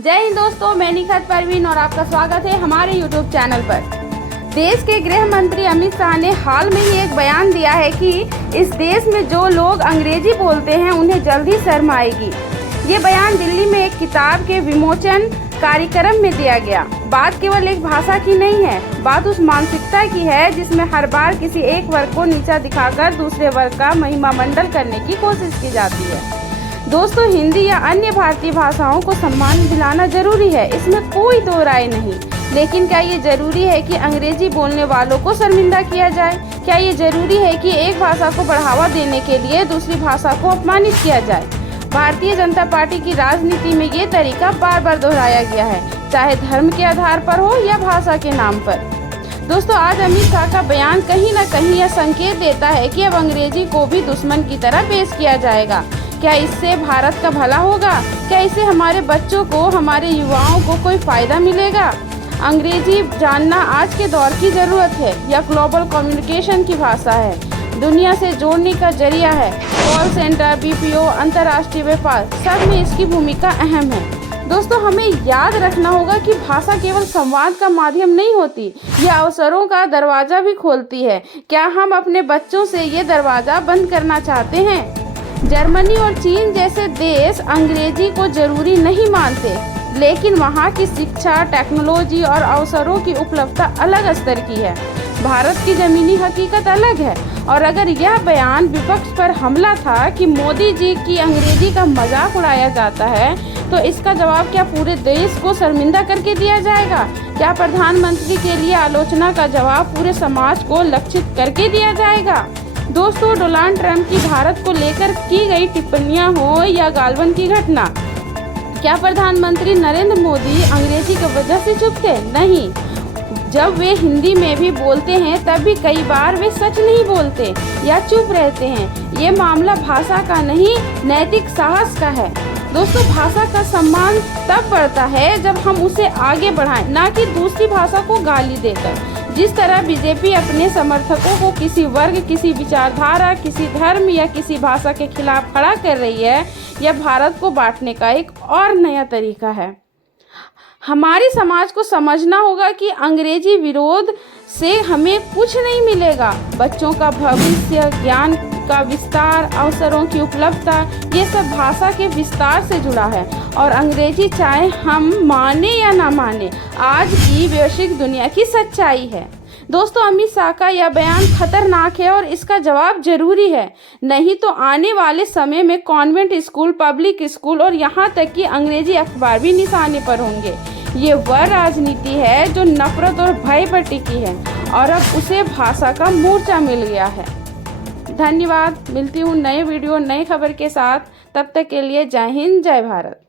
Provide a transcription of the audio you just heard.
जय हिंद दोस्तों, मैं निखत परवीन और आपका स्वागत है हमारे YouTube चैनल पर। देश के गृह मंत्री अमित शाह ने हाल में ही एक बयान दिया है कि इस देश में जो लोग अंग्रेजी बोलते हैं उन्हें जल्द ही शर्म आएगी। ये बयान दिल्ली में एक किताब के विमोचन कार्यक्रम में दिया गया। बात केवल एक भाषा की नहीं है, बात उस मानसिकता की है जिसमें हर बार किसी एक वर्ग को नीचा दिखाकर दूसरे वर्ग का महिमा मंडल करने की कोशिश की जाती है। दोस्तों, हिंदी या अन्य भारतीय भाषाओं को सम्मान दिलाना जरूरी है, इसमें कोई दो राय नहीं। लेकिन क्या ये जरूरी है कि अंग्रेजी बोलने वालों को शर्मिंदा किया जाए? क्या ये जरूरी है कि एक भाषा को बढ़ावा देने के लिए दूसरी भाषा को अपमानित किया जाए? भारतीय जनता पार्टी की राजनीति में ये तरीका बार बार दोहराया गया है, चाहे धर्म के आधार पर हो या भाषा के नाम पर। दोस्तों, आज अमित शाह का बयान कहीं न कहीं यह संकेत देता है कि अब अंग्रेजी को भी दुश्मन की तरह पेश किया जाएगा। क्या इससे भारत का भला होगा? क्या इससे हमारे बच्चों को, हमारे युवाओं को कोई फायदा मिलेगा? अंग्रेजी जानना आज के दौर की ज़रूरत है। यह ग्लोबल कम्युनिकेशन की भाषा है, दुनिया से जोड़ने का जरिया है। कॉल सेंटर, BPO, अंतर्राष्ट्रीय व्यापार, सब में इसकी भूमिका अहम है। दोस्तों, हमें याद रखना होगा कि भाषा केवल संवाद का माध्यम नहीं होती, यह अवसरों का दरवाज़ा भी खोलती है। क्या हम अपने बच्चों से ये दरवाज़ा बंद करना चाहते हैं? जर्मनी और चीन जैसे देश अंग्रेजी को जरूरी नहीं मानते, लेकिन वहाँ की शिक्षा, टेक्नोलॉजी और अवसरों की उपलब्धता अलग स्तर की है। भारत की ज़मीनी हकीकत अलग है। और अगर यह बयान विपक्ष पर हमला था कि मोदी जी की अंग्रेजी का मजाक उड़ाया जाता है, तो इसका जवाब क्या पूरे देश को शर्मिंदा करके दिया जाएगा? क्या प्रधानमंत्री के लिए आलोचना का जवाब पूरे समाज को लक्षित करके दिया जाएगा? दोस्तों, डोनाल्ड ट्रंप की भारत को लेकर की गई टिप्पणियां हो या गालवन की घटना, क्या प्रधानमंत्री नरेंद्र मोदी अंग्रेजी की वजह से चुप थे? नहीं। जब वे हिंदी में भी बोलते हैं तब भी कई बार वे सच नहीं बोलते या चुप रहते हैं। ये मामला भाषा का नहीं, नैतिक साहस का है। दोस्तों, भाषा का सम्मान तब बढ़ता है जब हम उसे आगे बढ़ाएं, ना कि दूसरी भाषा को गाली देकर। जिस तरह बीजेपी अपने समर्थकों को किसी वर्ग, किसी विचारधारा, किसी धर्म या किसी भाषा के खिलाफ खड़ा कर रही है, यह भारत को बांटने का एक और नया तरीका है। हमारे समाज को समझना होगा कि अंग्रेजी विरोध से हमें कुछ नहीं मिलेगा। बच्चों का भविष्य, ज्ञान का विस्तार, अवसरों की उपलब्धता, ये सब भाषा के विस्तार से जुड़ा है। और अंग्रेजी चाहे हम माने या ना माने, आज की वैश्विक दुनिया की सच्चाई है। दोस्तों, अमित शाह का यह बयान खतरनाक है और इसका जवाब जरूरी है। नहीं तो आने वाले समय में कॉन्वेंट स्कूल, पब्लिक स्कूल और यहाँ तक कि अंग्रेजी अखबार भी निशाने पर होंगे। ये वह राजनीति है जो नफरत और भय पर टिकी है और अब उसे भाषा का मोर्चा मिल गया है। धन्यवाद। मिलती हूँ नए वीडियो, नई खबर के साथ। तब तक के लिए जय हिंद, जय भारत।